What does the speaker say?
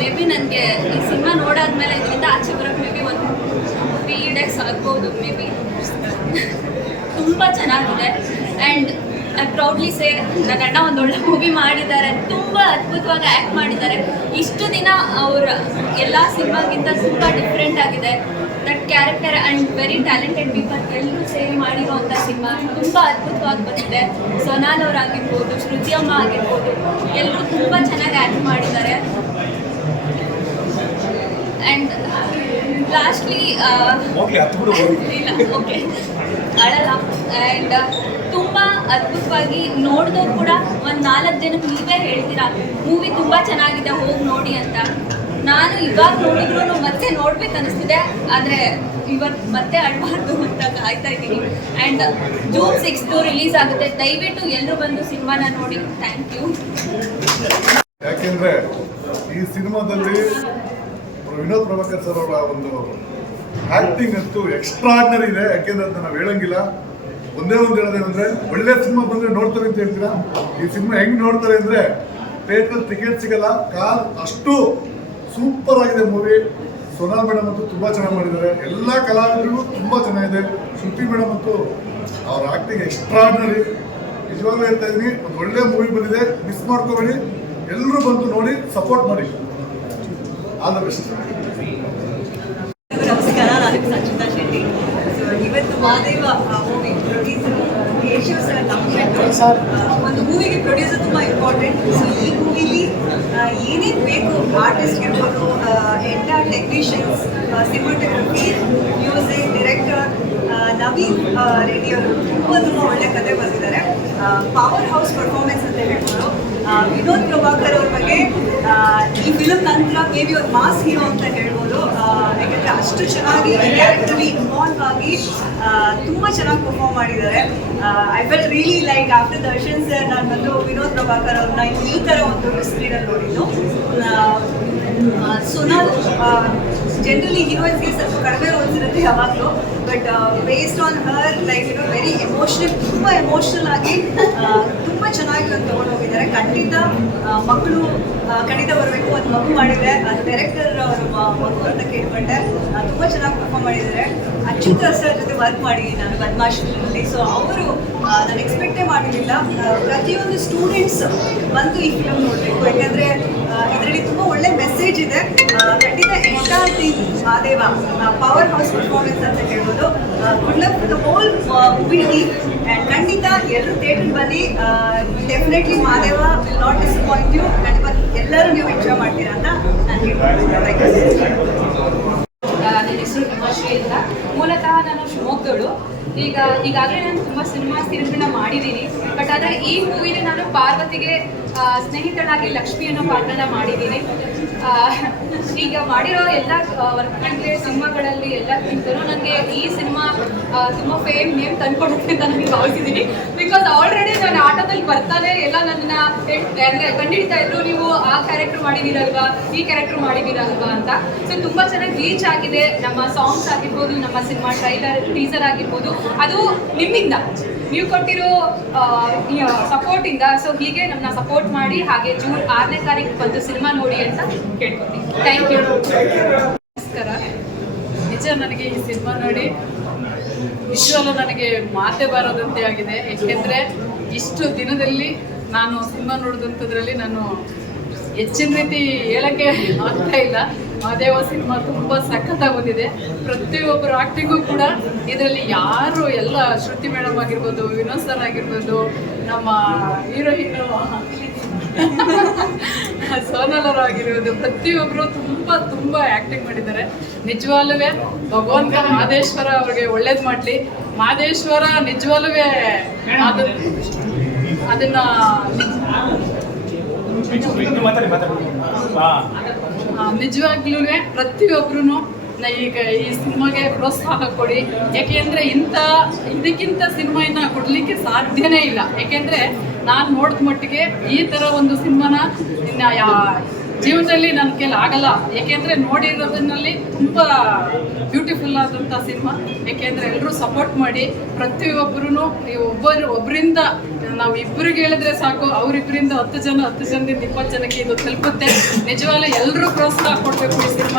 May be ನನಗೆ ಈ cinema ನೋಡಾದ್ಮೇಲೆ ಇದರಿಂದ ಆಚೆ ಬರೋಕ್ಕೆ ಮೇ ಬಿ ಒಂದು ತ್ರೀ ಡೇಸ್ ಆಗ್ಬೋದು ಮೇ ಬಿ ತುಂಬ ಚೆನ್ನಾಗಿದೆ. ಆ್ಯಂಡ್ ಐ ಪ್ರೌಡ್ಲಿ ಸೇ ನನ್ನ ಅಣ್ಣ ಒಂದು ಒಳ್ಳೆ ಮೂವಿ ಮಾಡಿದ್ದಾರೆ. ತುಂಬ ಅದ್ಭುತವಾಗಿ ಆ್ಯಕ್ಟ್ ಮಾಡಿದ್ದಾರೆ. ಇಷ್ಟು ದಿನ ಅವರ ಎಲ್ಲ ಸಿನಿಮಾಗಿಂತ ತುಂಬ ಡಿಫ್ರೆಂಟ್ ಆಗಿದೆ. That character and very talented people ಎಲ್ಲರೂ ಸೇರಿ ಮಾಡಿರುವಂಥ ಸಿನಿಮಾ ತುಂಬ ಅದ್ಭುತವಾಗಿ ಬಂದಿದೆ. ಸೊನಾಲ್ ಅವರಾಗಿರ್ಬೋದು, ಶ್ರುತಿ ಅಮ್ಮ ಆಗಿರ್ಬೋದು, ಎಲ್ಲರೂ ತುಂಬ ಚೆನ್ನಾಗಿ ಆ್ಯಕ್ಟ್ ಮಾಡಿದ್ದಾರೆ. ಆ್ಯಂಡ್ ಲಾಸ್ಟ್ಲಿ ಓಕೆ ಅಳಲ್ಲ. ಆ್ಯಂಡ್ ತುಂಬ ಅದ್ಭುತವಾಗಿ ನೋಡಿದವ್ರು ಕೂಡ ಒಂದು ನಾಲ್ಕು ಜನಕ್ಕೆ ನೀವೇ ಹೇಳ್ತೀರಾ? ಮೂವಿ ತುಂಬ ಚೆನ್ನಾಗಿದೆ ಹೋಗಿ ನೋಡಿ ಅಂತ. ನಾನು ಇವಾಗ ನೋಡಿದ್ರು ಮತ್ತೆ ನೋಡ್ಬೇಕು ಅನಿಸ್ತಿದೆ. ಆದರೆ ಇವತ್ತು ಮತ್ತೆ ಅಳಬಾರ್ದು ಅಂತ ಕಾಯ್ತಾ ಇದ್ದೀನಿ. ಆ್ಯಂಡ್ ಜೂನ್ ಸಿಕ್ಸ್ತು ರಿಲೀಸ್ ಆಗುತ್ತೆ. ದಯವಿಟ್ಟು ಎಲ್ಲರೂ ಬಂದು ಸಿನಿಮಾನ ನೋಡಿ. ಥ್ಯಾಂಕ್ ಯು ಯಾಕೆಂದ್ರೆ ಈ ಸಿನಿಮಾದಲ್ಲಿ ವಿನೋದ್ ಪ್ರಭಾಕರ್ ಸರ್ ಅವರ ಒಂದು ಆಕ್ಟಿಂಗ್ ಅಂತೂ ಎಕ್ಸ್ಟ್ರಾಡ್ನರಿ ಇದೆ. ಯಾಕೆಂದ್ರೆ ಅದನ್ನ ನಾವು ಹೇಳಂಗಿಲ್ಲ. ಒಂದೇ ಒಂದು ಹೇಳೋದೇನಂದ್ರೆ ಒಳ್ಳೆ ಸಿನಿಮಾ ಬಂದ್ರೆ ನೋಡ್ತಾರೆ ಅಂತ ಹೇಳ್ತೀರಾ? ಈ ಸಿನಿಮಾ ಹೆಂಗ್ ನೋಡ್ತಾರೆ ಅಂದ್ರೆ ಥಿಯೇಟರ್ ಟಿಕೆಟ್ ಸಿಗಲ್ಲ. ಕಾರ್ ಅಷ್ಟು ಸೂಪರ್ ಆಗಿದೆ ಮೂವಿ ಸೋನಾಲ್ ಮೇಡಮ್ ಅಂತೂ ತುಂಬಾ ಚೆನ್ನಾಗಿ ಮಾಡಿದ್ದಾರೆ. ಎಲ್ಲ ಕಲಾವಿದರಿಗೂ ತುಂಬಾ ಚೆನ್ನಾಗಿದೆ. ಶ್ರುತಿ ಮೇಡಮ್ ಅಂತೂ ಅವ್ರ ಆಕ್ಟಿಂಗ್ ಎಕ್ಸ್ಟ್ರಾಡ್ನರಿ ನಿಜವಾಗ್ಲೂ ಹೇಳ್ತಾ ಇದೀನಿ, ಒಂದು ಒಳ್ಳೆ ಮೂವಿ ಬಂದಿದೆ. ಮಿಸ್ ಮಾಡ್ಕೋಬೇಡಿ. ಎಲ್ಲರೂ ಬಂದು ನೋಡಿ ಸಪೋರ್ಟ್ ಮಾಡಿ. ಆಲ್ ದ ಬೆಸ್ಟ್ ನಮಸ್ಕಾರ ನಾನು ಸಂಚಿತಾ ಶೆಟ್ಟಿ. ಸೊ ಇವತ್ತು Madeva movie producer Keshav sir ಒಂದು ಮೂವಿಗೆ ಪ್ರೊಡ್ಯೂಸರ್ ತುಂಬ ಇಂಪಾರ್ಟೆಂಟ್ ಸೊ ಈ ಮೂವಿಲಿ ಏನೇನು ಬೇಕು ಆರ್ಟಿಸ್ಟ್ ಇರ್ಬೋದು entire technicians cinematography music director Naveen Reddy ಅವರು ತುಂಬ ತುಂಬ ಒಳ್ಳೆ ಕತೆ ಬರೆದಿದ್ದಾರೆ. ಪವರ್ ಹೌಸ್ ಪರ್ಫಾರ್ಮೆನ್ಸ್ ಅಂತ ಹೇಳ್ಬೋದು. ವಿನೋದ್ ಪ್ರಭಾಕರ್ ಅವ್ರ ಬಗ್ಗೆ ಈ ಫಿಲಮ್ ನಂತರ ಮೇ ಬಿ ಒಂದು ಮಾಸ್ ಹೀರೋ ಅಂತ ಹೇಳ್ಬೋದು. ಯಾಕಂದರೆ ಅಷ್ಟು ಚೆನ್ನಾಗಿ ಕ್ಯಾರೆಕ್ಟರ್ಲಿ ಇನ್ವಾಲ್ವ್ ಆಗಿ ತುಂಬ ಚೆನ್ನಾಗಿ ಪರ್ಫಾರ್ಮ್ ಮಾಡಿದ್ದಾರೆ. I feel really like after Darshan sir ನಾನು ಬಂದು ವಿನೋದ್ ಪ್ರಭಾಕರ್ ಅವ್ರನ್ನ ಈ ಥರ ಒಂದು ಸ್ಕ್ರೀನಲ್ಲಿ ನೋಡಿದ್ದು. ಸೋನಾಲ್ ಜನರಲಿ ಹೀರೋಯಿನ್ಸ್ಗೆ ಸ್ವಲ್ಪ ಕಡಿಮೆ ರೋಲ್ಸ್ ಇರುತ್ತೆ ಯಾವಾಗಲೂ but based on her like you know very emotional ತುಂಬ ಎಮೋಷನಲ್ ಆಗಿ ತುಂಬ ಚೆನ್ನಾಗಿ ಅವ್ರು ಹೋಗಿದ್ದಾರೆ. ಖಂಡಿತ ಮಕ್ಕಳು ಖಂಡಿತ ಬರಬೇಕು ಅದು ಮಗು ಮಾಡಿದ್ರೆ ಅದು ಡೈರೆಕ್ಟರ್ ಅವರು ಮಗು ಅಂತ ಕೇಳ್ಕೊಂಡೆ. ತುಂಬ ಚೆನ್ನಾಗಿ ಪರ್ಫಾರ್ಮ್ ಮಾಡಿದ್ದಾರೆ. ಅಚ್ಯುತ ಸರ್ ಜೊತೆ ವರ್ಕ್ ಮಾಡಿ ನಾನು ಪದ್ಮಾಶ್ರಮದಲ್ಲಿ ಸೊ ಅವರು ನಾನು ಎಕ್ಸ್ಪೆಕ್ಟೇ ಮಾಡಿರಲಿಲ್ಲ ಪ್ರತಿಯೊಂದು ಸ್ಟೂಡೆಂಟ್ಸ್ ಬಂದು ಈ ಫಿಲಮ್ ನೋಡಬೇಕು. ಯಾಕಂದರೆ ಇದರಲ್ಲಿ ತುಂಬ ಒಳ್ಳೆ ಮೆಸೇಜ್ ಇದೆ. ಖಂಡಿತ entire team Mahadeva powerhouse performance ಅಂತ ಹೇಳ್ಬೋದು. Good luck the whole movie team and ಖಂಡಿತ ಎಲ್ಲರೂ ಥಿಯೇಟರ್ ಬನ್ನಿ. Definitely Madeva will not disappoint you and ಇವತ್ತು ಎಲ್ಲರೂ ನೀವು ಎಂಜಾಯ್ ಮಾಡ್ತೀರಾ ಅಂತ ನಾನು ಹೇಳ್ತೀನಿ ನನ್ನ ಹೆಸರು ಹಿಮಾಶ್ರೀ ಅಂತ ಮೂಲತಃ ನಾನು ಶಿವಮೊಗ್ಗದವಳು ಈಗ ಈಗಾಗಲೇ ನಾನು ತುಂಬ ಸಿನಿಮಾ ಸಿನಿಮಾ ಮಾಡಿದ್ದೀನಿ ಬಟ್ ಆದರೆ ಈ ಮೂವಿಲಿ ನಾನು ಪಾರ್ವತಿಗೆ ಸ್ನೇಹಿತಳಾಗಿ ಲಕ್ಷ್ಮಿ ಅನ್ನೋ ಪಾತ್ರನ ಮಾಡಿದ್ದೀನಿ. ಈಗ ಮಾಡಿರೋ ಎಲ್ಲ ವರ್ಕ್ಗಳಿಗೆ ಸಿನಿಮಾಗಳಲ್ಲಿ ಎಲ್ಲಕ್ಕಿಂತಲೂ ನನಗೆ ಈ ಸಿನಿಮಾ ತುಂಬ ಫೇಮ್ ನೇಮ್ ತಂದ್ಕೊಡುತ್ತೆ ಅಂತ ನನಗೆ ಭಾವಿಸಿದ್ದೀನಿ. ಬಿಕಾಸ್ ಆಲ್ರೆಡಿ ನಾನು ಆಟೋದಲ್ಲಿ ಬರ್ತಾನೆ, ಎಲ್ಲ ನನ್ನ ಅಂದರೆ ಕಂಡಿಡ್ತಾ ಇದ್ರು, ನೀವು ಆ ಕ್ಯಾರೆಕ್ಟರ್ ಮಾಡಿದ್ದೀರಲ್ವಾ, ಈ ಕ್ಯಾರೆಕ್ಟರ್ ಮಾಡಿದ್ದೀರಲ್ವಾ ಅಂತ. ಸೊ ತುಂಬ ಚೆನ್ನಾಗಿ ರೀಚ್ ಆಗಿದೆ. ನಮ್ಮ ಸಾಂಗ್ಸ್ ಆಗಿರ್ಬೋದು, ನಮ್ಮ ಸಿನಿಮಾ ಟ್ರೈಲರ್ ಟೀಸರ್ ಆಗಿರ್ಬೋದು, ಅದು ನಿಮ್ಮಿಂದ. ನೀವು ಕೊಟ್ಟಿರೋ ಸಪೋರ್ಟಿಂದ ಸೊ ಹೀಗೆ ನಮ್ಮನ್ನ ಸಪೋರ್ಟ್ ಮಾಡಿ, ಹಾಗೆ ಜೂನ್ ಆರನೇ ತಾರೀಕು ಬಂದು ಸಿನಿಮಾ ನೋಡಿ ಅಂತ ಕೇಳ್ಕೊತೀನಿ. ಥ್ಯಾಂಕ್ ಯು ನಮಸ್ಕಾರ. ನಿಜ ನನಗೆ ಈ ಸಿನಿಮಾ ನೋಡಿ ನಿಜವಲ್ಲೂ ನನಗೆ ಮಾತೆ ಬಾರದಂತೆ ಆಗಿದೆ. ಏಕೆಂದರೆ ಇಷ್ಟು ದಿನದಲ್ಲಿ ನಾನು ಸಿನಿಮಾ ನೋಡಿದಂಥದ್ರಲ್ಲಿ ನಾನು ಹೆಚ್ಚಿನ ರೀತಿ ಹೇಳಕ್ಕೆ ಆಗ್ತಾ ಇಲ್ಲ. ಮಹದೇವ ಸಿನಿಮಾ ತುಂಬ ಸಖತ್ತಾಗಿ ಬಂದಿದೆ. ಪ್ರತಿಯೊಬ್ಬರು ಆಕ್ಟಿಗೂ ಕೂಡ ಇದರಲ್ಲಿ ಯಾರು ಎಲ್ಲ ಶ್ರುತಿ ಮೇಡಮ್ ಆಗಿರ್ಬೋದು, ವಿನೋದ್ ಸರ್ ಆಗಿರ್ಬೋದು, ನಮ್ಮ ಹೀರೋಯಿನ್ನು ಸೋನಲ್ ಅವರು ಆಗಿರ್ಬೋದು ಪ್ರತಿಯೊಬ್ಬರು ತುಂಬ ತುಂಬ ಆ್ಯಕ್ಟಿಂಗ್ ಮಾಡಿದ್ದಾರೆ. ನಿಜವಾಗ್ಲೂ ಭಗವಂತ ಮಹದೇಶ್ವರ ಅವ್ರಿಗೆ ಒಳ್ಳೇದು ಮಾಡ್ಲಿ. ಮಹದೇಶ್ವರ ನಿಜವಾಗ್ಲೂ ಅದು ಅದನ್ನ ನಿಜವಾಗ್ಲೂ ಪ್ರತಿಯೊಬ್ರು ಈಗ ಈ ಸಿನಿಮಾಗೆ ಪ್ರೋತ್ಸಾಹ ಕೊಡಿ. ಯಾಕೆಂದ್ರೆ ಇಂಥ ಇದಕ್ಕಿಂತ ಸಿನಿಮಾ ಕೊಡ್ಲಿಕ್ಕೆ ಕೊಡಲಿಕ್ಕೆ ಸಾಧ್ಯನೇ ಇಲ್ಲ. ಯಾಕೆಂದರೆ ನಾನು ನೋಡಿದ ಮಟ್ಟಿಗೆ ಈ ಥರ ಒಂದು ಸಿನಿಮಾನ ಇನ್ನು ಜೀವನದಲ್ಲಿ ನನ್ನ ಕೈಲಿ ಆಗಲ್ಲ. ಏಕೆಂದರೆ ನೋಡಿರೋದ್ರಲ್ಲಿ ತುಂಬ ಬ್ಯೂಟಿಫುಲ್ ಆದಂಥ ಸಿನಿಮಾ. ಏಕೆಂದರೆ ಎಲ್ಲರೂ ಸಪೋರ್ಟ್ ಮಾಡಿ ಪ್ರತಿಯೊಬ್ಬರೂ ಒಬ್ಬರು ಒಬ್ಬರಿಂದ ನಾವು ಇಬ್ಬರಿಗೆ ಹೇಳಿದ್ರೆ ಸಾಕು ಅವರಿಬ್ಬರಿಂದ ಹತ್ತು ಜನ, ಹತ್ತು ಜನದಿಂದ ಇಪ್ಪತ್ತು ಜನಕ್ಕೆ ಇದು ತಲುಪುತ್ತೆ. ನಿಜವಾಗ್ಲೂ ಎಲ್ಲರೂ ಪ್ರೋತ್ಸಾಹ ಕೊಡಬೇಕು ಈ ಸಿನಿಮಾ.